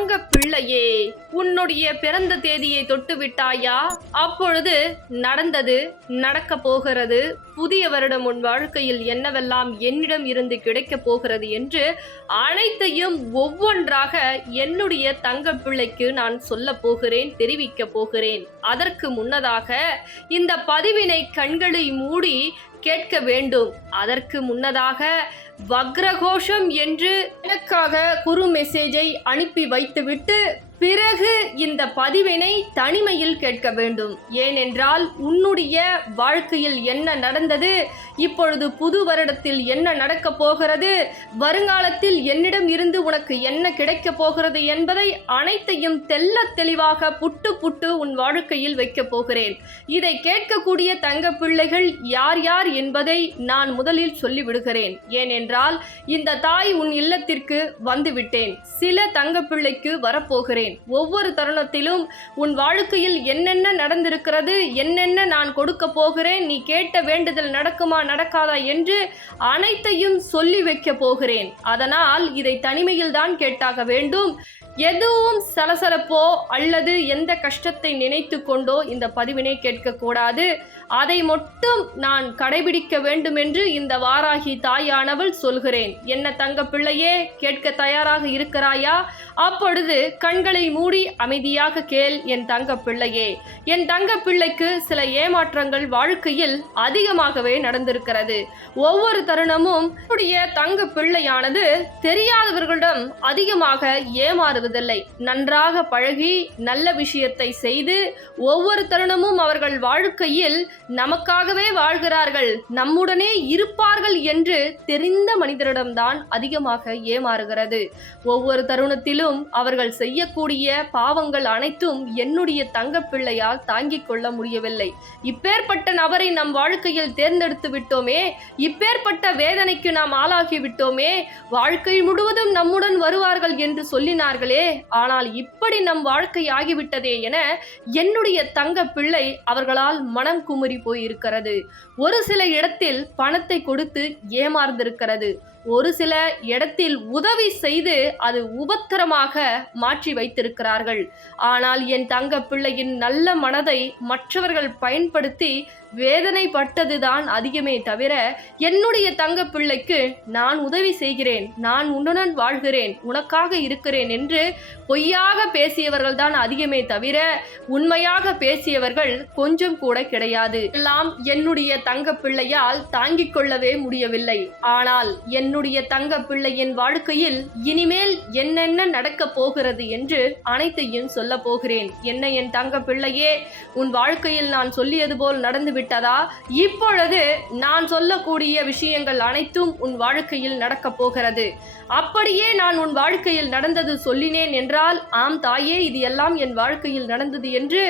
தங்க பிள்ளையே, உன்னுடைய பிறந்த தேதியை தொட்டு விட்டாயா? அப்பொழுது நடந்தது, நடக்க போகிறது, புதிய வருடம் உன் வாழ்க்கையில் என்னவெல்லாம் என்னிடம் இருந்து கிடைக்கப் போகிறது என்று அனைத்தையும் ஒவ்வொன்றாக என்னுடைய தங்க பிள்ளைக்கு நான் சொல்ல போகிறேன், தெரிவிக்க போகிறேன். அதற்கு முன்னதாக இந்த பதிவினை கண்களை மூடி கேட்க வேண்டும். அதற்கு முன்னதாக வக்ரகோஷம் என்று எனக்காக குறு மெசேஜை அனுப்பி வைத்துவிட்டு பிறகு இந்த பதிவினை தனிமையில் கேட்க வேண்டும். ஏனென்றால் உன்னுடைய வாழ்க்கையில் என்ன நடந்தது, இப்பொழுது புது வருடத்தில் என்ன நடக்கப் போகிறது, வருங்காலத்தில் என்னிடம் இருந்து உனக்கு என்ன கிடைக்கப் போகிறது என்பதை அனைத்தையும் தெல்ல தெளிவாக புட்டு புட்டு உன் வாழ்க்கையில் வைக்கப் போகிறேன். இதை கேட்கக்கூடிய தங்க பிள்ளைகள் யார் யார் என்பதை நான் முதலில் சொல்லிவிடுகிறேன். ஏனென்றால் இந்த தாய் உன் இல்லத்திற்கு வந்துவிட்டேன், சில தங்க பிள்ளைக்கு வரப்போகிறேன். ஒவ்வொரு தருணத்திலும் உன் வாழ்க்கையில் என்னென்ன நடந்திருக்கிறது, என்னென்ன நான் கொடுக்க போகிறேன், நீ கேட்ட வேண்டுதல் நடக்குமா நடக்காதா என்று அனைத்தையும் சொல்லி வைக்க போகிறேன். அதனால் இதை தனிமையில் தான் கேட்டாக வேண்டும். எதுவும் சலசலப்போ அல்லது எந்த கஷ்டத்தை நினைத்து கொண்டோ இந்த பதிவினை கேட்கக்கூடாது. அதை மட்டும் நான் கடைபிடிக்க வேண்டும் என்று இந்த வாராகி தாயானவள் சொல்கிறேன். என்ன தங்க பிள்ளையே, கேட்க தயாராக இருக்கிறாயா? அப்பொழுது கண்களை மூடி அமைதியாக கேள் என் தங்க பிள்ளையே. என் தங்க பிள்ளைக்கு சில ஏமாற்றங்கள் வாழ்க்கையில் அதிகமாகவே நடந்திருக்கிறது. ஒவ்வொரு தருணமும் தங்க பிள்ளையானது தெரியாதவர்களிடம் அதிகமாக ஏமாறுவதில்லை. நன்றாக பழகி நல்ல விஷயத்தை செய்து ஒவ்வொரு தருணமும் அவர்கள் வாழ்க்கையில் நமக்காகவே வாழ்கிறார்கள், நம்முடனே இருப்பார்கள் என்று தெரிந்த மனிதரிடம்தான் அதிகமாக ஏமாறுகிறது. ஒவ்வொரு தருணத்திலும் அவர்கள் செய்யக்கூடிய பாவங்கள் அனைத்தும் என்னுடைய தங்க பிள்ளையால் தாங்கிக் கொள்ள முடியவில்லை. இப்பேற்பட்ட நபரை நம் வாழ்க்கையில் தேர்ந்தெடுத்து விட்டோமே, இப்பேற்பட்ட வேதனைக்கு நாம் ஆளாகி விட்டோமே, வாழ்க்கை முழுவதும் நம்முடன் வருவார்கள் என்று சொல்லினார்களே, ஆனால் இப்படி நம் வாழ்க்கை ஆகிவிட்டதே என என்னுடைய தங்க பிள்ளை அவர்களால் மனம் குமுறி போயிருக்கிறது. ஒரு சில இடத்தில் பணத்தை கொடுத்து ஏமாந்திருக்கிறது. ஒரு சில இடத்தில் உதவி செய்து அது உபத்திரமாக மாற்றி வைத்திருக்கிறார்கள். ஆனால் என் தங்க பிள்ளையின் நல்ல மனதை மற்றவர்கள் பயன்படுத்தி வேதனைப்பட்டதுதான் அதிகமே தவிர என்னுடைய தங்க பிள்ளைக்கு நான் உதவி செய்கிறேன், நான் உன்னுடன் வாழ்கிறேன், உனக்காக இருக்கிறேன் என்று பொய்யாக பேசியவர்கள் தான் அதிகமே தவிர உண்மையாக பேசியவர்கள் கொஞ்சம் கூட கிடையாது. எல்லாம் என்னுடைய தங்க பிள்ளையால் தாங்கிக் கொள்ளவே முடியவில்லை. ஆனால் என்னுடைய தங்க பிள்ளையின் வாழ்க்கையில் இனிமேல் என்னென்ன நடக்கப் போகிறது என்று அனைத்தையும் சொல்ல போகிறேன். என்ன என் தங்க பிள்ளையே, உன் வாழ்க்கையில் நான் சொல்லியது போல் நடந்து விட்டதா? இப்பொழுது நான் சொல்லக்கூடிய விஷயங்கள் அனைத்தும் உன் வாழ்க்கையில் நடக்கப் போகிறது. அப்படியே நான் உன் வாழ்க்கையில் நடந்தது சொல்லினேன் என்றால், ஆம் தாயே, இது எல்லாம் என் வாழ்க்கையில் நடந்தது என்று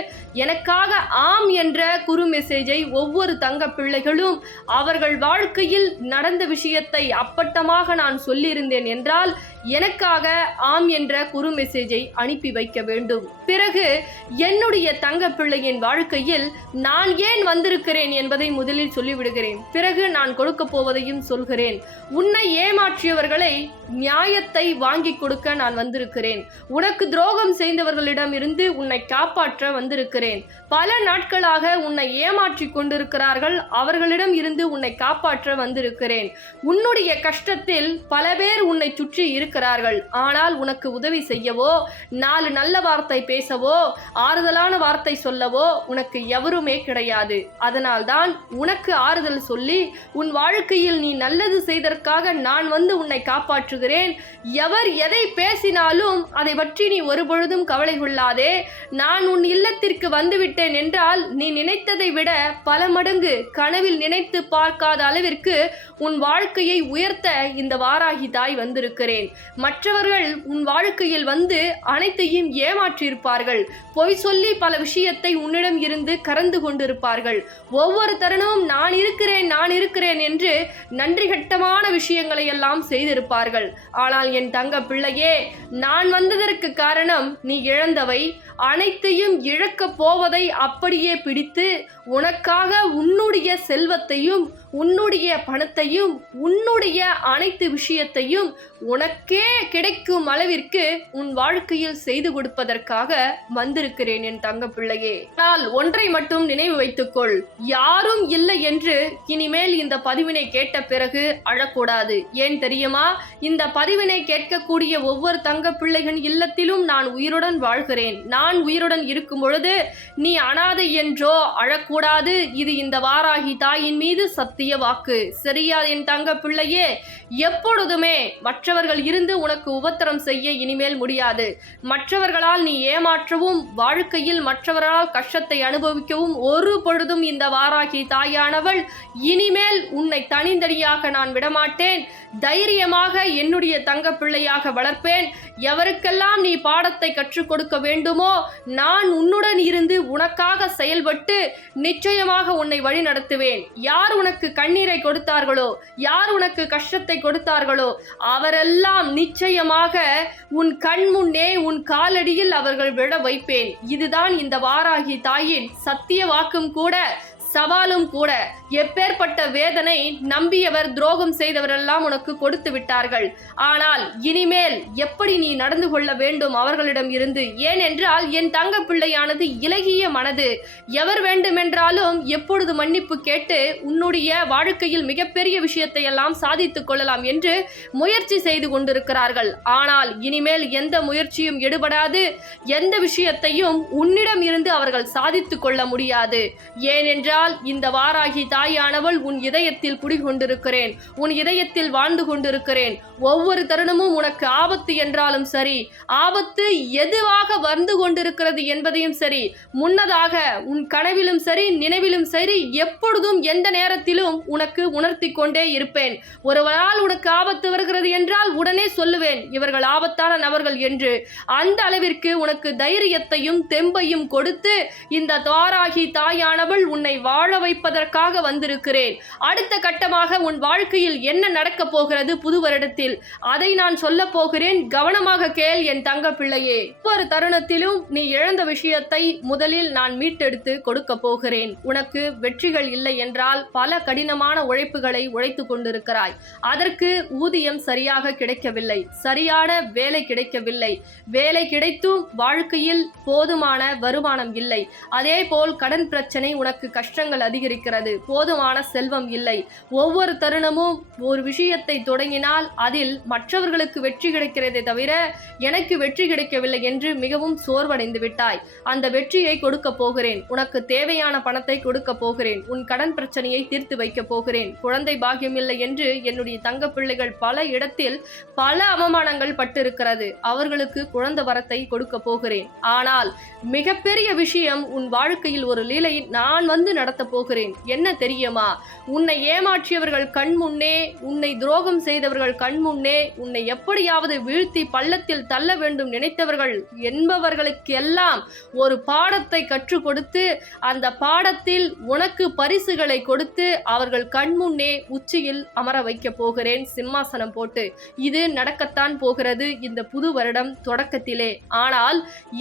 எனக்காக ஆம் என்ற குறு மெசேஜை ஒவ்வொரு தங்க பிள்ளைகளும் அவர்கள் வாழ்க்கையில் நடந்த விஷயத்தை அப்பட்டமாக நான் சொல்லியிருந்தேன் என்றால் எனக்காக ஆம் என்ற குறு மெசேஜை அனுப்பி வைக்க வேண்டும். பிறகு என்னுடைய தங்க பிள்ளையின் வாழ்க்கையில் நான் ஏன் வந்திருக்கிறேன் என்பதை முதலில் சொல்லிவிடுகிறேன். பிறகு நான் கொடுக்க போவதையும் சொல்கிறேன். உன்னை ஏமாற்றியவர்களை நியாயத்தை வாங்கி கொடுக்க நான் வந்திருக்கிறேன். உனக்கு துரோகம் செய்தவர்களிடம் இருந்து உன்னை காப்பாற்ற வந்திருக்கிறேன். பல நாட்களாக உன்னை ஏமாற்றி கொண்டிருக்கிறார்கள், அவர்களிடம் இருந்து உன்னை காப்பாற்ற வந்திருக்கிறேன். உன்னுடைய கஷ்டத்தில் பல பேர் உன்னை சுற்றி இருக்கிறார்கள். ஆனால் உனக்கு உதவி செய்யவோ, 4 நல்ல வார்த்தை பேசவோ, ஆறுதலான வார்த்தை சொல்லவோ உனக்கு எவருமே கிடையாது. அதனால்தான் உனக்கு ஆறுதல் சொல்லி உன் வாழ்க்கையில் நீ நல்லது செய்ததற்காக நான் வந்து உன்னை காப்பாற்றுகிறேன். எவர் எதை பேசினாலும் அதை பற்றி நீ ஒருபொழுதும் கவலை கொள்ளாதே. நான் உன் இல்லத்திற்கு வந்துவிட்டேன் என்றால் நீ நினைத்ததை விட பல மடங்கு கனவில் நினைத்து பார்க்காத அளவிற்கு உன் வாழ்க்கையை உயர்த்த இந்த வாராகி தாய் வந்திருக்கிறேன். மற்றவர்கள் உன் வாழ்க்கையில் வந்து அனைத்தையும் ஏமாற்றியிருப்பார்கள். பொய் சொல்லி பல விஷயத்தை உன்னிடம் இருந்து கறந்து கொண்டிருப்பார்கள். ஒவ்வொரு தருணமும் நான் இருக்கிறேன் என்று நன்றி கட்டமான விஷயங்களை எல்லாம் செய்திருப்பார்கள். ஆனால் என் தங்க பிள்ளையே, நான் வந்ததற்கு காரணம் நீ இழந்தவை அனைத்தையும் இழக்கப் போவதை அப்படியே பிடித்து உனக்காக உன்னுடைய செல்வத்தையும் உன்னுடைய பணத்தையும் உன்னுடைய அனைத்து விஷயத்தையும் உனக்கே கிடைக்கும் அளவிற்கு உன் வாழ்க்கையில் செய்து கொடுப்பதற்காக வந்திருக்கிறேன் என் தங்க பிள்ளையே. ஆனால் ஒன்றை மட்டும் நினைவு வைத்துக்கொள், யாரும் இல்லை என்று இனிமேல் இந்த பதிவினை கேட்ட பிறகு அழக்கூடாது. ஏன் தெரியுமா? இந்த பதிவினை கேட்கக்கூடிய ஒவ்வொரு தங்க பிள்ளைகளின் இல்லத்திலும் நான் உயிருடன் வாழ்கிறேன். நான் உயிருடன் இருக்கும் பொழுது நீ அனாதை என்றோ அழக்கூடாது. இது இந்த வாராகி தாயின் மீது சத்திய வாக்கு. சரியா என் தங்க பிள்ளையே? எப்பொழுதுமே மற்றவர்கள் இருந்து உனக்கு உபத்திரம் செய்ய இனிமேல் முடியாது. மற்றவர்களால் நீ ஏமாற்றவும் வாழ்க்கையில் மற்றவர்களால் கஷ்டத்தை அனுபவிக்கவும் ஒரு பொழுதும் இந்த வாராகி தாயானவள் இனிமேல் உன்னை தனித்தனியாக நான் விடமாட்டேன். தைரியமாக என்னுடைய தங்க பிள்ளையாக வளர்ப்பேன். எவருக்கெல்லாம் நீ பாடத்தை கற்றுக் கொடுக்க வேண்டுமோ நான் உன்னுடன் இருந்து உனக்காக செயல்பட்டு நிச்சயமாக உன்னை வழி நடத்துவேன். யார் உனக்கு கண்ணீரை கொடுத்தார்களோ, யார் உனக்கு கஷ்டத்தை கொடுத்தார்களோ அவரெல்லாம் நிச்சயமாக உன் கண் முன்னே உன் காலடியில் அவர்கள் விழ வைப்பேன். இதுதான் இந்த வாராகி தாயின் சத்திய வாக்கும் கூட, சவாலும் கூட. எப்பேற்பட்ட வேதனை நம்பியவர் துரோகம் செய்தவரெல்லாம் உனக்கு கொடுத்து விட்டார்கள். ஆனால் இனிமேல் எப்படி நீ நடந்து கொள்ள வேண்டும் அவர்களிடம் இருந்து? ஏனென்றால் என் தங்க பிள்ளையானது இலகிய மனது. எவர் வேண்டுமென்றாலும் எப்பொழுது மன்னிப்பு கேட்டு உன்னுடைய வாழ்க்கையில் மிகப்பெரிய விஷயத்தை எல்லாம் சாதித்துக் கொள்ளலாம் என்று முயற்சி செய்து கொண்டிருக்கிறார்கள். ஆனால் இனிமேல் எந்த முயற்சியும் எடுபடாது. எந்த விஷயத்தையும் உன்னிடம் இருந்து அவர்கள் சாதித்துக் கொள்ள முடியாது. ஏனென்றால் இந்த வாராகி தாயானவள் உன் இதயத்தில் குடிகொண்டிருக்கிறேன், உன் இதயத்தில் வாழ்ந்து கொண்டிருக்கிறேன். ஒவ்வொரு தருணமும் உனக்கு ஆபத்து என்றாலும் சரி, ஆபத்து எதுவாக வந்து கொண்டிருக்கிறது என்பதையும் சரி, முன்னதாக உன் கனவிலும் சரி நினைவிலும் சரி எப்பொழுதும் எந்த நேரத்திலும் உனக்கு உணர்த்தி கொண்டே இருப்பேன். ஒருவரால் உனக்கு ஆபத்து வருகிறது என்றால் உடனே சொல்லுவேன் இவர்கள் ஆபத்தான நபர்கள் என்று. அந்த அளவிற்கு உனக்கு தைரியத்தையும் தெம்பையும் கொடுத்து இந்த வாராகி தாயானவள் உன்னை வாழ வைப்பதற்காக வந்திருக்கிறேன். அடுத்த கட்டமாக உன் வாழ்க்கையில் என்ன நடக்க போகிறது புது வருடத்தில், அதை நான் சொல்ல போகிறேன். கவனமாக கேள் என் தங்க பிள்ளையே. ஒவ்வொரு தருணத்திலும் நீ இழந்த விஷயத்தை முதலில் நான் மீட்டெடுத்து கொடுக்க போகிறேன். உனக்கு வெற்றிகள் இல்லை என்றால் பல கடினமான உழைப்புகளை உழைத்து கொண்டிருக்கிறாய். அதற்கு ஊதியம் சரியாக கிடைக்கவில்லை, சரியான வேலை கிடைக்கவில்லை. வேலை கிடைத்தும் வாழ்க்கையில் போதுமான வருமானம் இல்லை. அதே போல் கடன் பிரச்சனை உனக்கு கஷ்டங்கள் அதிகரிக்கிறது. போதுமான செல்வம் இல்லை. ஒவ்வொரு தருணமும் ஒரு விஷயத்தை தொடங்கினால் அதில் மற்றவர்களுக்கு வெற்றி கிடைக்கிறதே தவிர எனக்கு வெற்றி கிடைக்கவில்லை என்று மிகவும் சோர்வடைந்து விட்டாய். அந்த வெற்றியை கொடுக்க போகிறேன். உனக்கு தேவையான பணத்தை கொடுக்க போகிறேன். உன் கடன் பிரச்சனையை தீர்த்து வைக்க போகிறேன். குழந்தை பாக்கியம் இல்லை என்று என்னுடைய தங்க பிள்ளைகள் பல இடத்தில் பல அவமானங்கள் பட்டிருக்கிறது. அவர்களுக்கு குழந்தை வரத்தை கொடுக்க போகிறேன். ஆனால் மிகப்பெரிய விஷயம் உன் வாழ்க்கையில் ஒரு லீலை நான் வந்து நடத்த போகிறேன். என்ன தெரியுமா? உன்னை ஏமாற்றியவர்கள் கண் முன்னே, உன்னை துரோகம் செய்தவர்கள் கண் முன்னே, உன்னை எப்படியாவது வீழ்த்தி பள்ளத்தில் தள்ள வேண்டும் நினைத்தவர்கள் என்பவர்களுக்கு எல்லாம் ஒரு பாடத்தை கற்றுக் கொடுத்து அந்த பாடத்தில் உனக்கு பரிசுகளை கொடுத்து அவர்கள் கண் முன்னே உச்சியில் அமர வைக்க போகிறேன் சிம்மாசனம் போட்டு. இது நடக்கத்தான் போகிறது இந்த புது வருடம் தொடக்கத்திலே. ஆனால்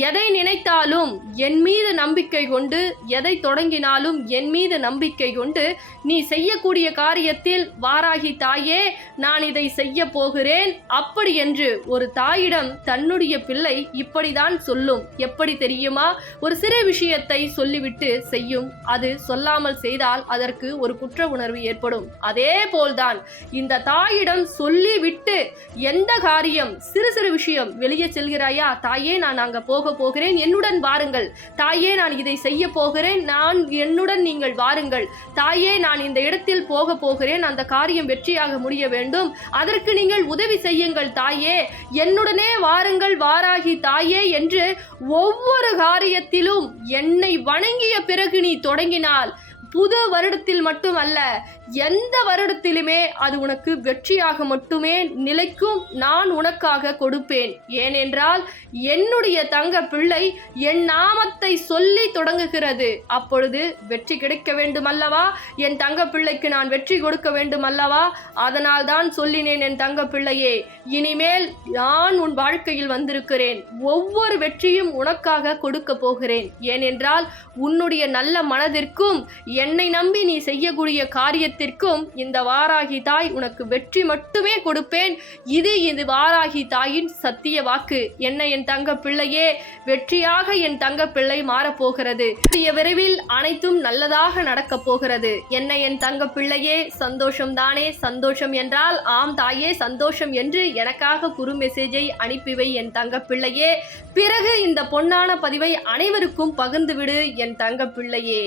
எதை நினைத்தாலும் என் மீது நம்பிக்கை கொண்டு, எதை தொடங்கினாலும் என் மீது நம்பிக்கை கொண்டு நீ செய்யக்கூடிய காரியத்தில் வாராகி தாயே நான் இதை செய்ய போகிறேன் அப்படி என்று ஒரு தாயிடம் தன்னுடைய பிள்ளை இப்படிதான் சொல்லும். எப்படி தெரியுமா? ஒரு சிறு விஷயத்தை சொல்லிவிட்டு செய்யும். அது சொல்லாமல் செய்தால் அதற்கு ஒரு குற்ற உணர்வு ஏற்படும். அதே போல்தான் இந்த தாயிடம் சொல்லிவிட்டு எந்த காரியம், சிறு சிறு விஷயம், வெளியே செல்கிறாயா தாயே நான் அங்க போக போகிறேன் என்னுடன் வாருங்கள், தாயே நான் இதை செய்ய போகிறேன் நான் என்னுடன் நீங்கள் வாருங்கள், தாயே நான் இந்த இடத்தில் போக போகிறேன் அந்த காரியம் வெற்றியாக முடிய வேண்டும், அதற்கு நீங்கள் உதவி செய்யுங்கள் தாயே, என்னுடனே வாருங்கள் வாராகி தாயே என்று ஒவ்வொரு காரியத்திலும் என்னை வணங்கிய பிறகு நீ தொடங்கினால் புது வருடத்தில் மட்டுமல்ல எந்த வருடத்திலுமே அது உனக்கு வெற்றியாக மட்டுமே நிலைக்கும். நான் உனக்காக கொடுப்பேன். ஏனென்றால் என்னுடைய தங்க பிள்ளை என் நாமத்தை சொல்லி தொடங்குகிறது. அப்பொழுது வெற்றி கிடைக்க வேண்டும் அல்லவா? என் தங்க பிள்ளைக்கு நான் வெற்றி கொடுக்க வேண்டும் அல்லவா? அதனால் தான் சொல்லினேன் என் தங்க பிள்ளையே, இனிமேல் நான் உன் வாழ்க்கையில் வந்திருக்கிறேன். ஒவ்வொரு வெற்றியும் உனக்காக கொடுக்க போகிறேன். ஏனென்றால் உன்னுடைய நல்ல மனதிற்கும் என்னை நம்பி நீ செய்யக்கூடிய காரியத்திற்கும் இந்த வாராகி தாய் உனக்கு வெற்றி மட்டுமே கொடுப்பேன். இது வாராகி தாயின் சத்திய வாக்கு. என்ன என் தங்க பிள்ளையே, வெற்றியாக என் தங்க பிள்ளை மாறப்போகிறது. விரைவில் அனைத்தும் நல்லதாக நடக்கப் போகிறது. என்ன என் தங்க பிள்ளையே, சந்தோஷம் தானே? சந்தோஷம் என்றால் ஆம் தாயே சந்தோஷம் என்று எனக்காக குறு மெசேஜை அனுப்பிவை என் தங்க பிள்ளையே. பிறகு இந்த பொன்னான பதிவை அனைவருக்கும் பகிர்ந்துவிடு என் தங்க பிள்ளையே.